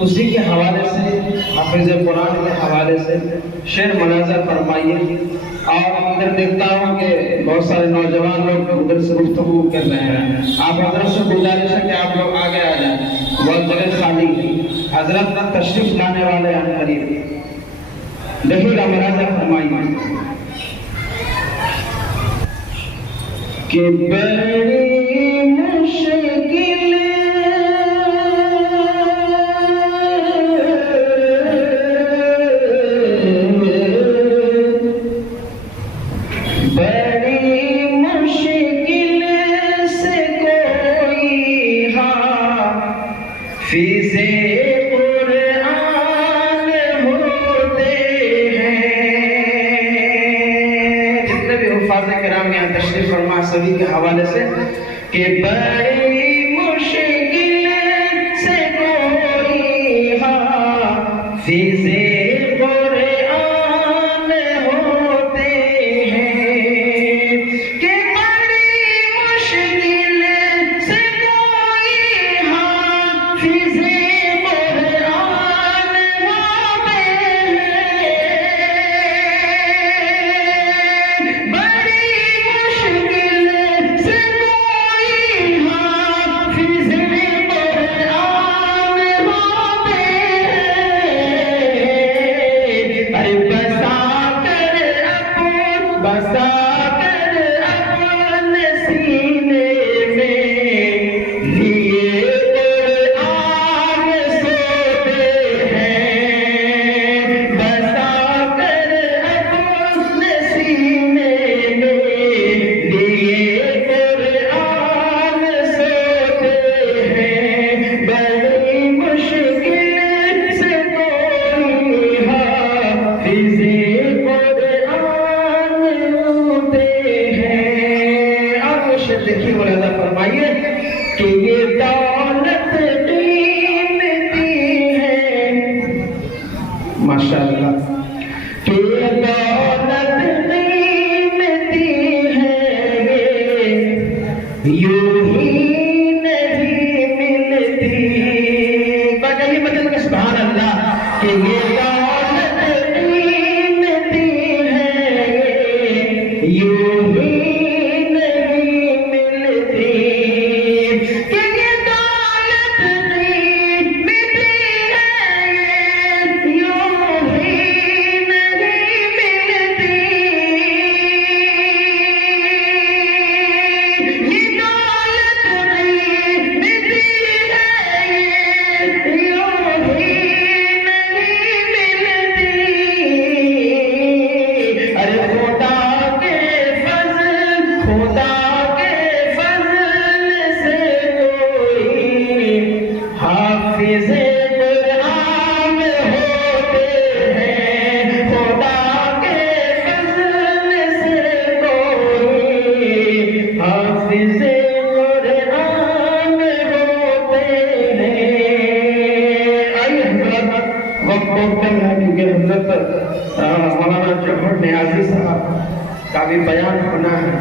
اسی کے حوالے سے حافظ قرآن کے حوالے سے شعر مناظر فرمائیے. اور ادھر دیکھتا ہوں کہ بہت سارے نوجوان لوگ ادھر سے گفتگو کر رہے ہیں. آپ حضرت سے گزارش ہے کہ آپ لوگ آگے آ جائیں, بہت جگہ خالی ہے. حضرت تشریف لانے والے ہیں قریب. دیکھیے گا مناظر فرمائیے کہ بڑی مشکل سبھی کے حوالے سے کہ بڑی مشکل سے کوئی حافظ قرآن ہوتے ہیں, کہ بڑی مشکل سے کوئی حافظ قرآن ہوتے ہیں. بڑی مشکل کہ یہ دولت قیمتی ہے, ماشاءاللہ, کہ یہ دولت قیمتی ہے, یوں ہی نہیں ملتی. بجائیے بدل کے سبحان اللہ, کہ یہ دولت قیمتی ہے, یوں ہی مولانا جوہر نیازی صاحب کا بھی بیان ہونا ہے,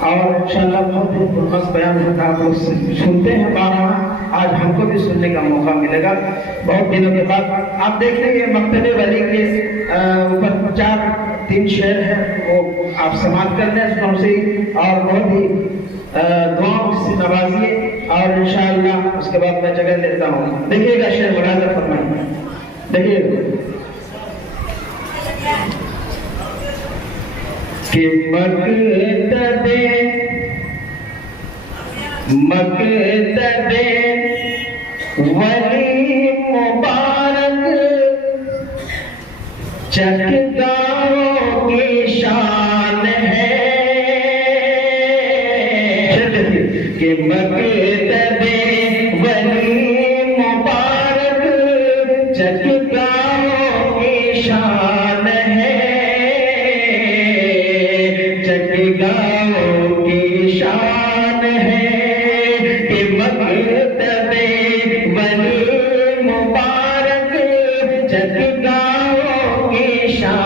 اور انشاءاللہ بہت ہی پرمست بیان ہوتا ہے. آپ لوگ سنتے ہیں بارہا, آج ہم کو بھی سننے کا موقع ملے گا بہت دنوں کے بعد. آپ دیکھ لیں گے مکتب ولی کے اوپر 4-3 شعر ہیں, وہ آپ سماعت کر لیں سنوں سے, اور بہت ہی دعاؤں سے نوازیے, اور انشاءاللہ اس کے بعد میں جگہ لیتا ہوں. دیکھیے گا شعر مناظر فرمائیے. دیکھیے کہ مکتب ولی مبارک چکگاؤں کی شان ہے, کہ مکتب ولی مبارک چکگاؤں کی شان ہے, چکگاؤں کی شان ہے, کہ مکتب ولی مبارک چکگاؤں کی شان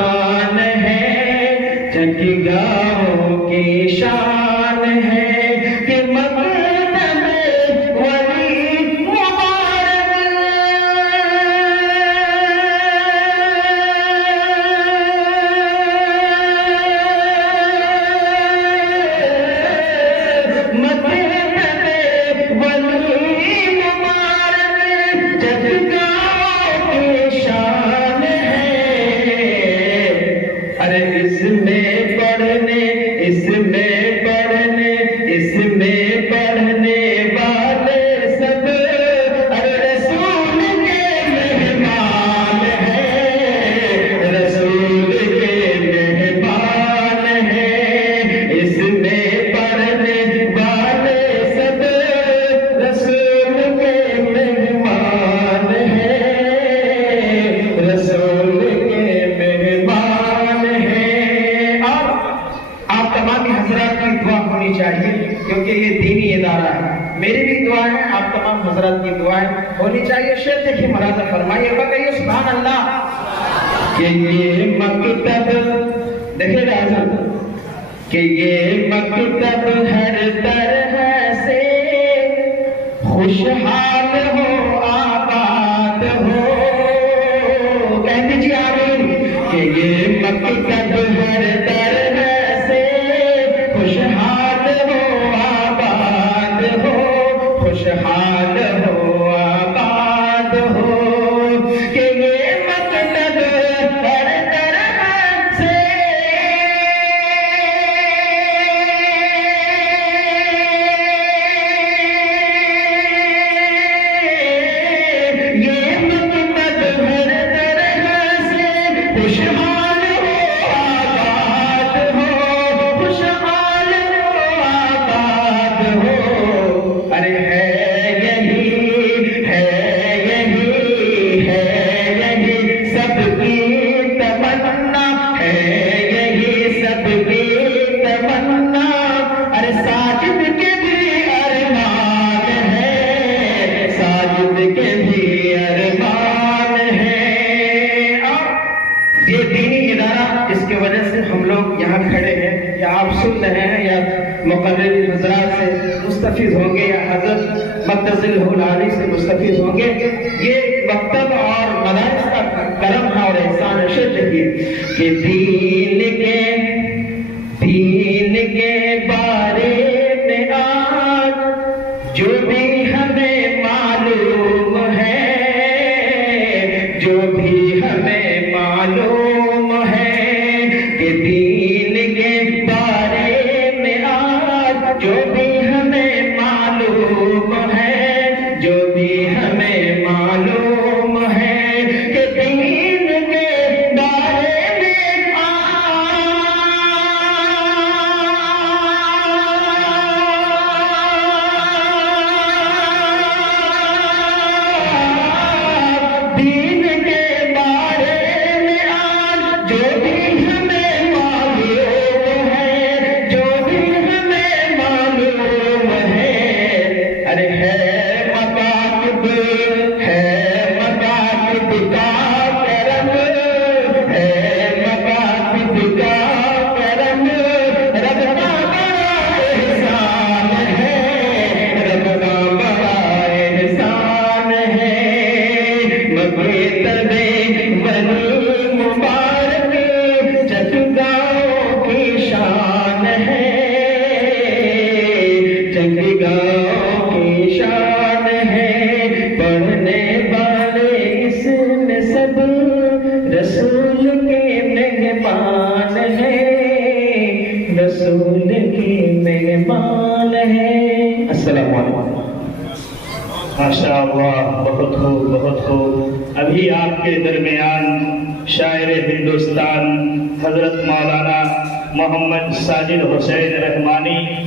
ایک شعر دیکھیے ملاحظہ فرمائیے گا کہ یہ سبحان اللہ کہ یہ مکتب دیکھیے گا کہ یہ مکتب ہر طرح سے خوشحال ہو آباد ہو کہہ دیجیے آمین کہ یہ مکتب ہر طرح سے خوشحال ہو آباد ہو خوشحال ہو آباد ہو کہ یہ مکتب ہر طرح سے خوشحال ہو آباد ہو خوشحال ہو آباد ہو ارے ہے یہی سب کی تمنا ہے یہی سب کی تمنا ارے ساجد کے بھی ارمان ہے ساجد کے بھی ارمان ہے یہ دینی ادارہ جس کی وجہ سے ہم لوگ یہاں کھڑے ہیں یا آپ سن رہے ہیں یا مقرر حضرات سے مستفید ہوں گے یا حضرت مقتدل العالی سے مستفید ہوں گے یہ مکتب اور مدارس کا کرم ہے اور احسان ہے دیکھیے کہ دین کے بارے میں آج جو بھی ہمیں معلوم ہے جو بھی ہمیں معلوم ہے کہ دین کے بارے میں آج جو بھی ہمیں معلوم ہے جو بھی ہمیں معلوم ہے کہ دین کے بارے میں دین کے بارے میں آج جو بھی ہمیں معلوم ہے جو بھی ہمیں معلوم ہے ارے ہے مکاتب کا کرم ہے مکاتب کا کرم رب کا بڑا احسان ہے رب کا بڑا احسان ہے مکتب بنی مبارک جگاؤں کی شان ہے جگاؤں کی شان ہے پڑھنے والے اس میں سب رسول کے مہمان ہیں رسول کے مہمان ہیں السلام علیکم ماشاء اللہ بہت خوب بہت خوب ابھی آپ کے درمیان شاعر ہندوستان حضرت مولانا محمد ساجد حسین رحمانی